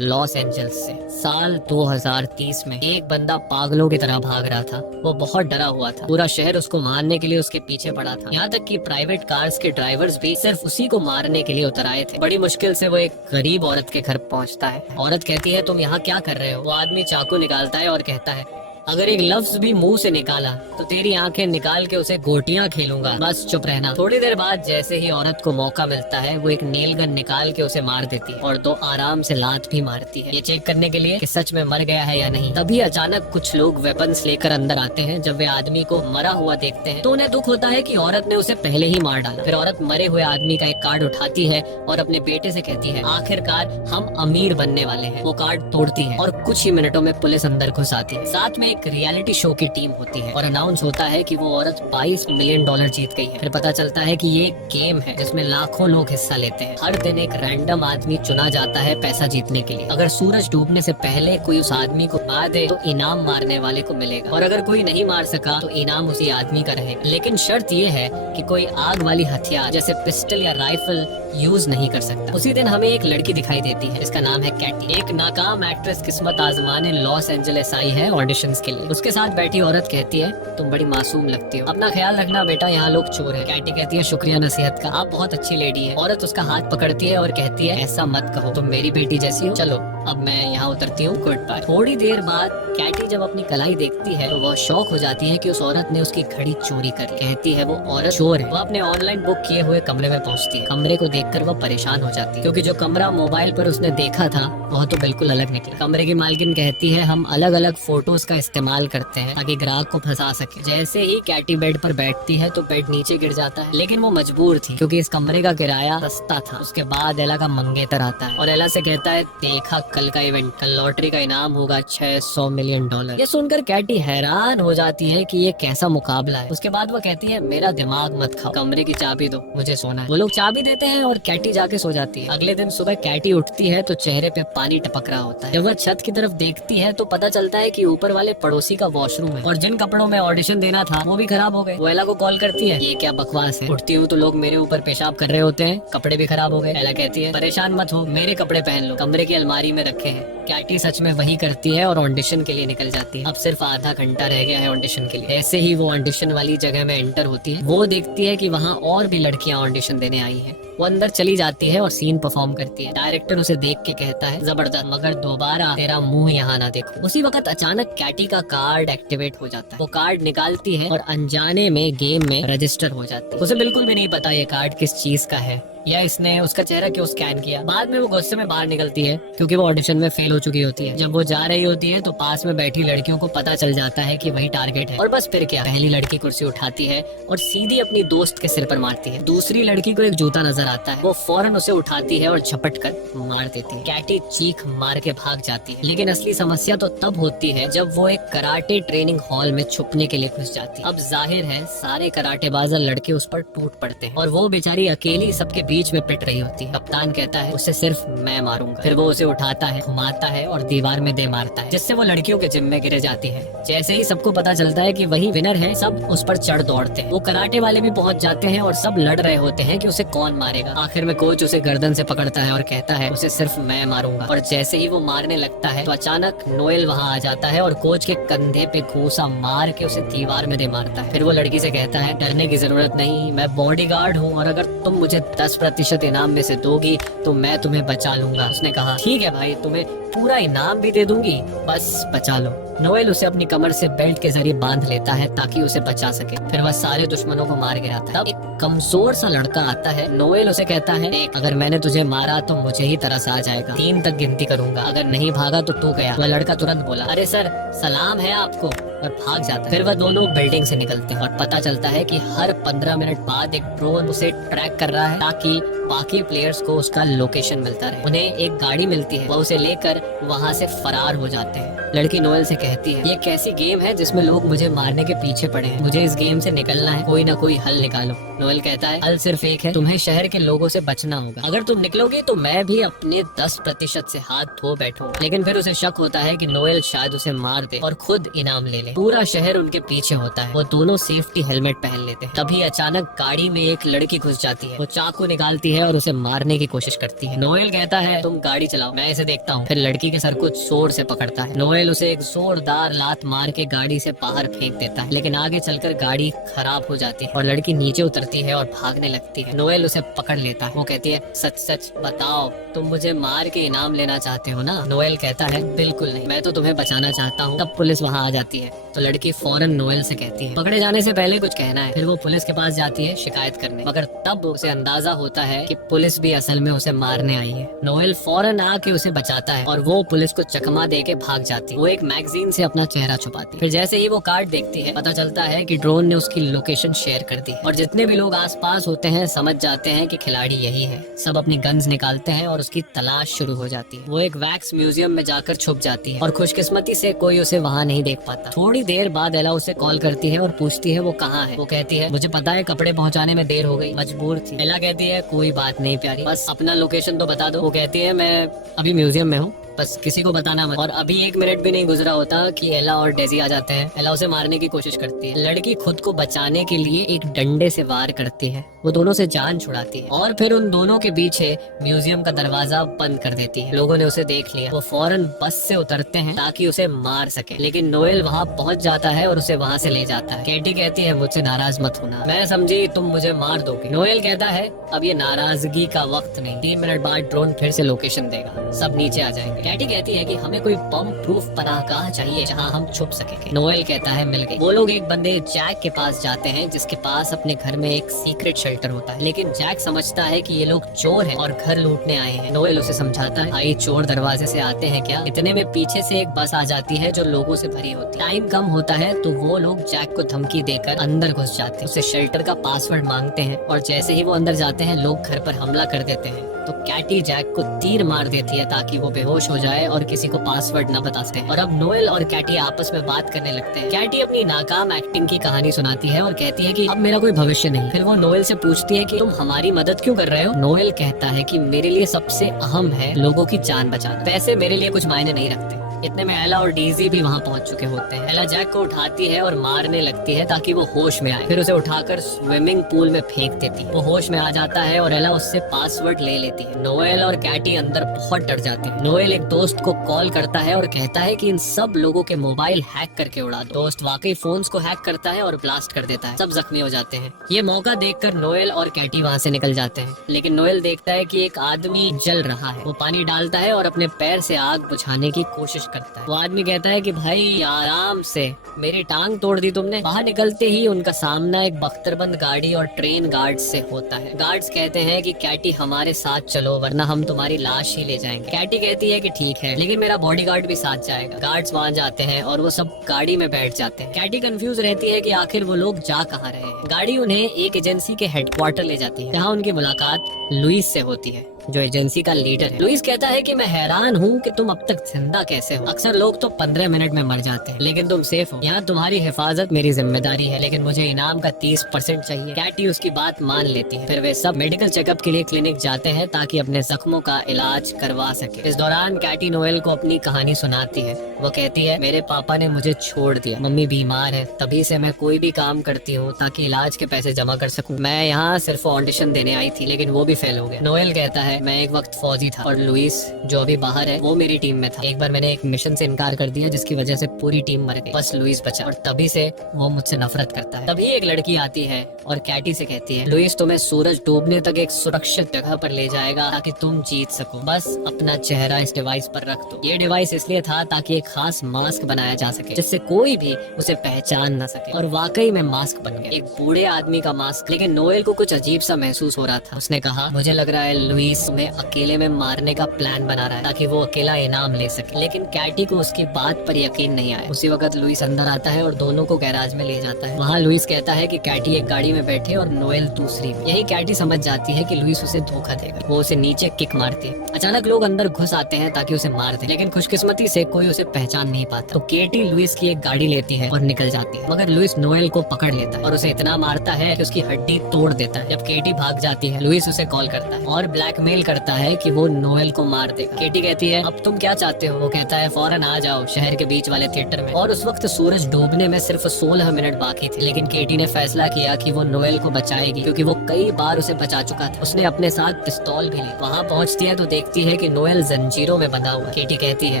Los Angeles से साल 2030 में एक बंदा पागलों की तरह भाग रहा था। वो बहुत डरा हुआ था। पूरा शहर उसको मारने के लिए उसके पीछे पड़ा था। यहाँ तक कि प्राइवेट कार्स के ड्राइवर्स भी सिर्फ उसी को मारने के लिए उतर आए थे। बड़ी मुश्किल से वो एक गरीब औरत के घर पहुँचता है। औरत कहती है, तुम यहाँ क्या कर रहे हो? वो आदमी चाकू निकालता है और कहता है, अगर एक लफ्ज भी मुंह से निकाला तो तेरी आंखें निकाल के उसे गोटियां खेलूंगा, बस चुप रहना। थोड़ी देर बाद जैसे ही औरत को मौका मिलता है, वो एक नेल गन निकाल के उसे मार देती है और 2 आराम से लात भी मारती है, ये चेक करने के लिए कि सच में मर गया है या नहीं। तभी अचानक कुछ लोग वेपन्स लेकर अंदर आते हैं। जब वे आदमी को मरा हुआ देखते हैं तो उन्हें दुख होता है कि औरत ने उसे पहले ही मार डाला। फिर औरत मरे हुए आदमी का एक कार्ड उठाती है और अपने बेटे से कहती है, आखिरकार हम अमीर बनने वाले हैं। वो कार्ड तोड़ती है और कुछ ही मिनटों में पुलिस अंदर घुस आती है। साथ में एक रियलिटी शो की टीम होती है और अनाउंस होता है कि वो औरत $22 मिलियन जीत गई है। फिर पता चलता है कि ये एक गेम है जिसमें लाखों लोग हिस्सा लेते हैं। हर दिन एक रैंडम आदमी चुना जाता है पैसा जीतने के लिए। अगर सूरज डूबने से पहले कोई उस आदमी को मार दे तो इनाम मारने वाले को मिलेगा, और अगर कोई नहीं मार सका तो इनाम उसी आदमी का रहेगा। लेकिन शर्त ये है कि कोई आग वाली हथियार जैसे पिस्टल या राइफल यूज नहीं कर सकता। उसी दिन हमें एक लड़की दिखाई देती है, इसका नाम है कैटी। एक नाकाम एक्ट्रेस किस्मत आजमाने लॉस एंजलिस आई है ऑडिशंस के लिए। उसके साथ बैठी औरत कहती है, तुम बड़ी मासूम लगती हो, अपना ख्याल रखना बेटा, यहाँ लोग चोर हैं। कैटी कहती है, शुक्रिया नसीहत का, आप बहुत अच्छी लेडी है। औरत उसका हाथ पकड़ती है और कहती है, ऐसा मत कहो, तुम मेरी बेटी जैसी हो। चलो अब मैं यहाँ उतरती हूँ, गुड बाय। थोड़ी देर बाद कैटी जब अपनी कलाई देखती है तो वह शौक हो जाती है कि उस औरत ने उसकी घड़ी चोरी कर ली। कहती है वो औरत चोर है। वो अपने ऑनलाइन बुक किए हुए कमरे में पहुँचती है। कमरे को देखकर वह परेशान हो जाती है क्योंकि जो कमरा मोबाइल पर उसने देखा था वह तो बिल्कुल अलग निकला। कमरे की मालकिन कहती है, हम अलग अलग फोटोज का इस्तेमाल करते हैं ताकि ग्राहक को फंसा सके। जैसे ही कैटी बेड पर बैठती है तो बेड नीचे गिर जाता है, लेकिन वो मजबूर थी क्योंकि इस कमरे का किराया सस्ता था। उसके बाद एला का मंगेतर आता है और एला से कहता है, देखा कल का इवेंट, कल लॉटरी का इनाम होगा $600 मिलियन। ये सुनकर कैटी हैरान हो जाती है कि ये कैसा मुकाबला है। उसके बाद वो कहती है, मेरा दिमाग मत खाओ, कमरे की चाबी दो, मुझे सोना है। वो लोग चाबी देते हैं और कैटी जाके सो जाती है। अगले दिन सुबह कैटी उठती है तो चेहरे पे पानी टपक रहा होता है। जब वह छत की तरफ देखती है तो पता चलता है कि ऊपर वाले पड़ोसी का वॉशरूम है और जिन कपड़ों में ऑडिशन देना था वो भी खराब हो गए। वो एला को कॉल करती है, ये क्या बकवास है, उठती हूँ तो लोग मेरे ऊपर पेशाब कर रहे होते हैं, कपड़े भी खराब हो गए। एला कहती है, परेशान मत हो, मेरे कपड़े पहन लो, कमरे की अलमारी में रखे हैं। कैटी सच में वही करती है और ऑडिशन के लिए निकल जाती है। अब सिर्फ आधा घंटा रह गया है ऑडिशन के लिए। ऐसे ही वो ऑडिशन वाली जगह में एंटर होती है। वो देखती है कि वहाँ और भी लड़कियां ऑडिशन देने आई हैं। वो अंदर चली जाती है और सीन परफॉर्म करती है। डायरेक्टर उसे देख के कहता है, जबरदस्त, मगर दोबारा तेरा मुंह यहाँ ना देखो। उसी वक्त अचानक कैटी का कार्ड एक्टिवेट हो जाता है। वो कार्ड निकालती है और अनजाने में गेम में रजिस्टर हो जाती है। उसे बिल्कुल भी नहीं पता ये कार्ड किस चीज का है या इसने उसका चेहरा क्यों स्कैन किया। बाद में वो गुस्से में बाहर निकलती है क्योंकि वो ऑडिशन में फेल हो चुकी होती है। जब वो जा रही होती है तो पास में बैठी लड़कियों को पता चल जाता है कि वही टारगेट है, और बस फिर क्या, पहली लड़की कुर्सी उठाती है और सीधी अपनी दोस्त के सिर पर मारती है। दूसरी लड़की को एक जूता नजर आता है, वो फौरन उसे उठाती है और झपट कर मार देती है। कैटी चीख मार के भाग जाती है, लेकिन असली समस्या तो तब होती है जब वो एक कराटे ट्रेनिंग हॉल में छुपने के लिए घुस जाती है। अब जाहिर है सारे कराटेबाज लड़के उस पर टूट पड़ते हैं और वो बेचारी अकेली सबके बीच में पिट रही होती है। कप्तान कहता है, उसे सिर्फ मैं मारूंगा। फिर वो उसे उठाता है, घुमाता है और दीवार में दे मारता है, जिससे वो लड़कियों के जिम में गिर जाती है। जैसे ही सबको पता चलता है कि वही विनर है, सब उस पर चढ़ दौड़ते हैं। वो कराटे वाले भी पहुंच जाते हैं और सब लड़ रहे होते हैं कि उसे कौन मारेगा। आखिर में कोच उसे गर्दन से पकड़ता है और कहता है, उसे सिर्फ मैं मारूंगा। और जैसे ही वो मारने लगता है तो अचानक नोएल वहाँ आ जाता है और कोच के कंधे पे घूसा मार के उसे दीवार में दे मारता है। फिर वो लड़की से कहता है, डरने की जरूरत नहीं, मैं बॉडीगार्ड हूँ और अगर तुम मुझे 10% इनाम में से दोगी तो मैं तुम्हें बचा लूंगा। उसने कहा, ठीक है भाई, तुम्हें पूरा इनाम भी दे दूंगी, बस बचा लो। नोएल उसे अपनी कमर से बेल्ट के जरिए बांध लेता है ताकि उसे बचा सके। फिर वह सारे दुश्मनों को मार गिराता है। तब एक कमजोर सा लड़का आता है। नोएल उसे कहता है, देख, अगर मैंने तुझे मारा तो मुझे ही तरस आ जाएगा, 3 तक गिनती करूंगा, अगर नहीं भागा तो तू गया। वह लड़का तुरंत बोला, अरे सर, सलाम है आपको, और भाग जाता है। फिर वह दोनों बिल्डिंग से निकलते हैं और पता चलता है कि हर 15 मिनट बाद एक ड्रोन उसे ट्रैक कर रहा है ताकि बाकी प्लेयर्स को उसका लोकेशन मिलता रहे। उन्हें एक गाड़ी मिलती है, वह उसे लेकर वहाँ से फरार हो जाते हैं। लड़की नोएल से कहती है, ये कैसी गेम है जिसमें लोग मुझे मारने के पीछे पड़े हैं, मुझे इस गेम से निकलना है, कोई ना कोई हल निकालो। नोएल कहता है, हल सिर्फ एक है, तुम्हें शहर के लोगों से बचना होगा, अगर तुम निकलोगे तो मैं भी अपने 10% से हाथ धो बैठूंगा। लेकिन फिर उसे शक होता है कि नोएल शायद उसे मार दे और खुद इनाम ले ले। पूरा शहर उनके पीछे होता है। वो दोनों सेफ्टी हेलमेट पहन लेते हैं। तभी अचानक गाड़ी में एक लड़की घुस जाती है। वो चाकू निकालती है है और उसे मारने की कोशिश करती है। नोएल कहता है तुम गाड़ी चलाओ, मैं इसे देखता हूँ। फिर लड़की के सर को जोर से पकड़ता है। नोएल उसे एक जोरदार लात मार के गाड़ी से बाहर फेंक देता है, लेकिन आगे चलकर गाड़ी खराब हो जाती है और लड़की नीचे उतरती है और भागने लगती है। नोएल उसे पकड़ लेता है। वो कहती है सच सच बताओ, तुम मुझे मार के इनाम लेना चाहते हो ना? नोएल कहता है बिल्कुल नहीं, मैं तो तुम्हें बचाना चाहता हूँ। तब पुलिस वहाँ आ जाती है तो लड़की फौरन नोएल से कहती है पकड़े जाने से पहले कुछ कहना है। फिर वो पुलिस के पास जाती है शिकायत करने, मगर तब उसे अंदाजा होता है कि पुलिस भी असल में उसे मारने आई है। नोएल फौरन आके उसे बचाता है और वो पुलिस को चकमा दे के भाग जाती है। वो एक मैगजीन से अपना चेहरा छुपाती है। फिर जैसे ही वो कार्ड देखती है पता चलता है कि ड्रोन ने उसकी लोकेशन शेयर कर दी और जितने भी लोग आसपास होते हैं समझ जाते हैं कि खिलाड़ी यही है। सब अपनी गन्स निकालते हैं और उसकी तलाश शुरू हो जाती है। वो एक वैक्स म्यूजियम में जाकर छुप जाती है और खुशकिस्मती से कोई उसे वहाँ नहीं देख पाता। थोड़ी देर बाद एला उसे कॉल करती है और पूछती है वो कहाँ है। वो कहती है मुझे पता है, कपड़े पहुँचाने में देर हो गई, मजबूर थी। एला कहती है कोई बात नहीं प्यारी, बस अपना लोकेशन तो बता दो। वो कहती है मैं अभी म्यूजियम में हूँ, बस किसी को बताना मत। और अभी 1 मिनट भी नहीं गुजरा होता कि एला और डेजी आ जाते हैं। एला उसे मारने की कोशिश करती है। लड़की खुद को बचाने के लिए एक डंडे से वार करती है। वो दोनों से जान छुड़ाती है और फिर उन दोनों के पीछे म्यूजियम का दरवाजा बंद कर देती है। लोगों ने उसे देख लिया। वो फौरन बस से उतरते हैं ताकि उसे मार सके, लेकिन नोएल वहाँ पहुँच जाता है और उसे वहाँ से ले जाता है। कैटी कहती है मुझसे नाराज मत होना, मैं समझी तुम मुझे मार दोगे। नोएल कहता है अब ये नाराजगी का वक्त नहीं, 3 मिनट बाद ड्रोन फिर से लोकेशन देगा, सब नीचे आ जाएंगे। कैटी कहती है कि हमें कोई बम प्रूफ पनाहगाह चाहिए जहां हम छुप सकेंगे। नोएल कहता है मिल गई। वो लोग एक बंदे जैक के पास जाते हैं जिसके पास अपने घर में एक सीक्रेट शेल्टर होता है, लेकिन जैक समझता है कि ये लोग चोर हैं और घर लूटने आए हैं। नोएल उसे समझाता है भाई चोर दरवाजे से आते हैं क्या? इतने में पीछे से एक बस आ जाती है जो लोगों से भरी होती है। टाइम कम होता है तो वो लोग जैक को धमकी देकर अंदर घुस जाते हैं, उसे शेल्टर का पासवर्ड मांगते हैं और जैसे ही वो अंदर जाते हैं लोग घर पर हमला कर देते हैं। तो कैटी जैक को तीर मार देती है ताकि वो बेहोश हो जाए और किसी को पासवर्ड न बता सके। और अब नोएल और कैटी आपस में बात करने लगते हैं। कैटी अपनी नाकाम एक्टिंग की कहानी सुनाती है और कहती है कि अब मेरा कोई भविष्य नहीं। फिर वो नोएल से पूछती है कि तुम हमारी मदद क्यों कर रहे हो? नोएल कहता है कि मेरे लिए सबसे अहम है लोगों की जान बचाना, पैसे मेरे लिए कुछ मायने नहीं रखते। इतने में एला और डेजी भी वहाँ पहुँच चुके होते हैं। एला जैक को उठाती है और मारने लगती है ताकि वो होश में आए। फिर उसे उठाकर स्विमिंग पूल में फेंक देती है। वो होश में आ जाता है और एला उससे पासवर्ड ले लेती है। नोएल और कैटी अंदर बहुत डर जाते हैं। नोएल एक दोस्त को कॉल करता है और कहता है कि इन सब लोगों के मोबाइल हैक करके उड़ा दो। दोस्त वाकई फोन्स को हैक करता है और ब्लास्ट कर देता है। सब जख्मी हो जाते हैं। ये मौका देखकर नोएल और कैटी वहाँ से निकल जाते हैं, लेकिन नोएल देखता है कि एक आदमी जल रहा है। वो पानी डालता है और अपने पैर से आग बुझाने की कोशिश करता है। वो आदमी कहता है कि भाई आराम से, मेरी टांग तोड़ दी तुमने। बाहर निकलते ही उनका सामना एक बख्तरबंद गाड़ी और ट्रेन गार्ड से होता है। गार्ड्स कहते हैं कि कैटी हमारे साथ चलो वरना हम तुम्हारी लाश ही ले जाएंगे। कैटी कहती है कि ठीक है, लेकिन मेरा बॉडीगार्ड भी साथ जाएगा। गार्ड्स वहाँ जाते हैं और वो सब गाड़ी में बैठ जाते हैं। कैटी कंफ्यूज रहती है कि आखिर वो लोग जा कहाँ रहे हैं। गाड़ी उन्हें एक एजेंसी के हेडक्वार्टर ले जाती है जहाँ उनकी मुलाकात लुइस से होती है जो एजेंसी का लीडर है। लुइस कहता है कि मैं हैरान हूँ कि तुम अब तक जिंदा कैसे हो। अक्सर लोग तो 15 मिनट में मर जाते हैं, लेकिन तुम सेफ हो। यहाँ तुम्हारी हिफाजत मेरी जिम्मेदारी है, लेकिन मुझे इनाम का 30% चाहिए। कैटी उसकी बात मान लेती है। फिर वे सब मेडिकल चेकअप के लिए क्लिनिक जाते हैं ताकि अपने जख्मों का इलाज करवा सके। इस दौरान कैटी नोएल को अपनी कहानी सुनाती है। वो कहती है मेरे पापा ने मुझे छोड़ दिया, मम्मी बीमार है, तभी से मैं कोई भी काम करती हूँ ताकि इलाज के पैसे जमा कर सकूँ। मैं यहाँ सिर्फ ऑडिशन देने आई थी, लेकिन वो भी फेल हो गया। नोएल कहता है मैं एक वक्त फौजी था और लुइस जो अभी बाहर है वो मेरी टीम में था। एक बार मैंने एक मिशन से इनकार कर दिया जिसकी वजह से पूरी टीम मर गई, बस लुइस बचा और तभी से वो मुझझसे नफरत करता है। तभी एक लड़की आती है और कैटी से कहती है लुइस तुम्हें सूरज डूबने तक एक सुरक्षित जगह पर ले जाएगा ताकि तुम जीत सको, बस अपना चेहरा इस डिवाइस पर रख दो। ये डिवाइस इसलिए था ताकि एक खास मास्क बनाया जा सके जिससे कोई भी उसे पहचान न सके। और वाकई में मास्क बन गया, एक बूढ़े आदमी का मास्क। लेकिन नोएल को कुछ अजीब सा महसूस हो रहा था। उसने कहा मुझे लग रहा है लुइस में अकेले में मारने का प्लान बना रहा है ताकि वो अकेला इनाम ले सके। लेकिन कैटी को उसकी बात पर यकीन नहीं आया। उसी वक्त लुइस अंदर आता है और दोनों को गैराज में ले जाता है। वहाँ लुइस कहता है कि कैटी एक गाड़ी में बैठे और नोएल दूसरी में। यही कैटी समझ जाती है कि लुइस उसे धोखा देगा। वो उसे नीचे किक मारती है। अचानक लोग अंदर घुस आते हैं ताकि उसे मार दे, लेकिन खुशकिस्मती से कोई उसे पहचान नहीं पाता। तो केटी लुइस की एक गाड़ी लेती है और निकल जाती है, मगर लुइस नोएल को पकड़ लेता है और उसे इतना मारता है कि उसकी हड्डी तोड़ देता है। जब केटी भाग जाती है लुइस उसे कॉल करता है और ब्लैकमेल ब्लैकमेल करता है कि वो नोएल को मार देगा। केटी कहती है अब तुम क्या चाहते हो? वो कहता है फौरन आ जाओ शहर के बीच वाले थिएटर में। और उस वक्त सूरज डूबने में सिर्फ 16 मिनट बाकी थे, लेकिन केटी ने फैसला किया कि वो नोएल को बचाएगी क्योंकि वो कई बार उसे बचा चुका था। उसने अपने साथ पिस्तौल भी ली। वहाँ पहुँचती है तो देखती है कि नोएल जंजीरों में बंधा हुआ। केटी कहती है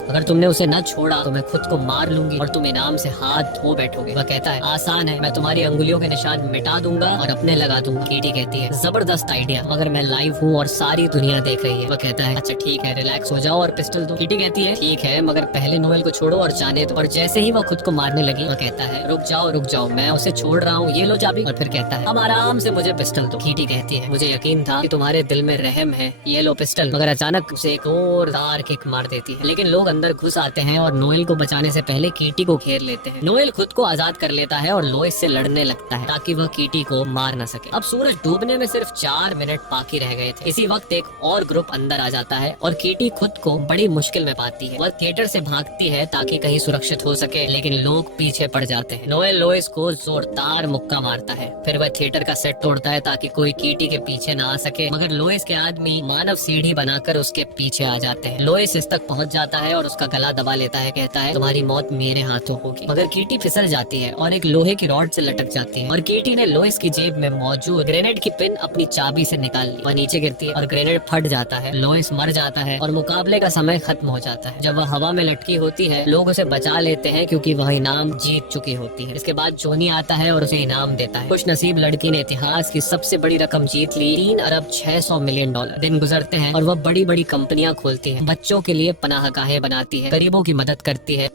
अगर तुमने उसे न छोड़ा तो मैं खुद को मार लूंगी और तुम इनाम से हाथ धो बैठोगे। वह कहता है आसान है, मैं तुम्हारी अंगुलियों के निशान मिटा दूंगा और अपने लगा दूंगा। केटी कहती है जबरदस्त आइडिया, मगर मैं लाइव हूँ और सारी दुनिया देख रही है। वह कहता है अच्छा ठीक है, रिलैक्स हो जाओ और पिस्टल दो। केटी कहती है ठीक है, मगर पहले नोएल को छोड़ो और जाने दो। और जैसे ही वह खुद को मारने लगी वह कहता है रुक जाओ, मैं उसे छोड़ रहा हूँ, ये लो चाबी। और फिर कहता है अब आराम से मुझे पिस्टल दो। केटी कहती है मुझे यकीन था कि तुम्हारे दिल में रहम है, ये लो पिस्टल। मगर अचानक उसे एक और दार किक मार देती है। लेकिन लोग अंदर घुस आते हैं और नोएल को बचाने से पहले केटी को घेर लेते हैं। नोएल खुद को आजाद कर लेता है और लोइस से लड़ने लगता है ताकि वह केटी को मार न सके। अब सूरज डूबने में सिर्फ 4 मिनट बाकी रह गए थे। इसी वक्त एक और ग्रुप अंदर आ जाता है और केटी खुद को बड़ी मुश्किल में पाती है। वह थिएटर से भागती है ताकि कहीं सुरक्षित हो सके, लेकिन लोग पीछे पड़ जाते हैं। नोएल लोइस को जोरदार मुक्का मारता है। फिर वह थिएटर का सेट तोड़ता है ताकि कोई केटी के पीछे ना आ सके, मगर लोइस के आदमी मानव सीढ़ी बनाकर उसके पीछे आ जाते हैं। लोइस इस तक पहुंच जाता है और उसका गला दबा लेता है। कहता है तुम्हारी मौत मेरे हाथों होगी। मगर केटी फिसल जाती है और एक लोहे की रॉड से लटक जाती है और केटी ने लोइस की जेब में मौजूद ग्रेनेड की पिन अपनी चाबी से निकाल ली। वह नीचे गिरती है और ग्रेनेड फट जाता है। लोइस मर जाता है और मुकाबले का समय खत्म हो जाता है। जब वह हवा में लटकी होती है लोग उसे बचा लेते हैं क्योंकि वह इनाम जीत चुकी होती है। इसके बाद जोनी आता है और उसे इनाम देता है। खुश नसीब लड़की ने इतिहास की सबसे बड़ी रकम जीत ली, 3 अरब 600 मिलियन डॉलर। दिन गुजरते हैं और वह बड़ी बड़ी कंपनियां खोलती है, बच्चों के लिए पनाहगाहें बनाती है, गरीबों की मदद करती है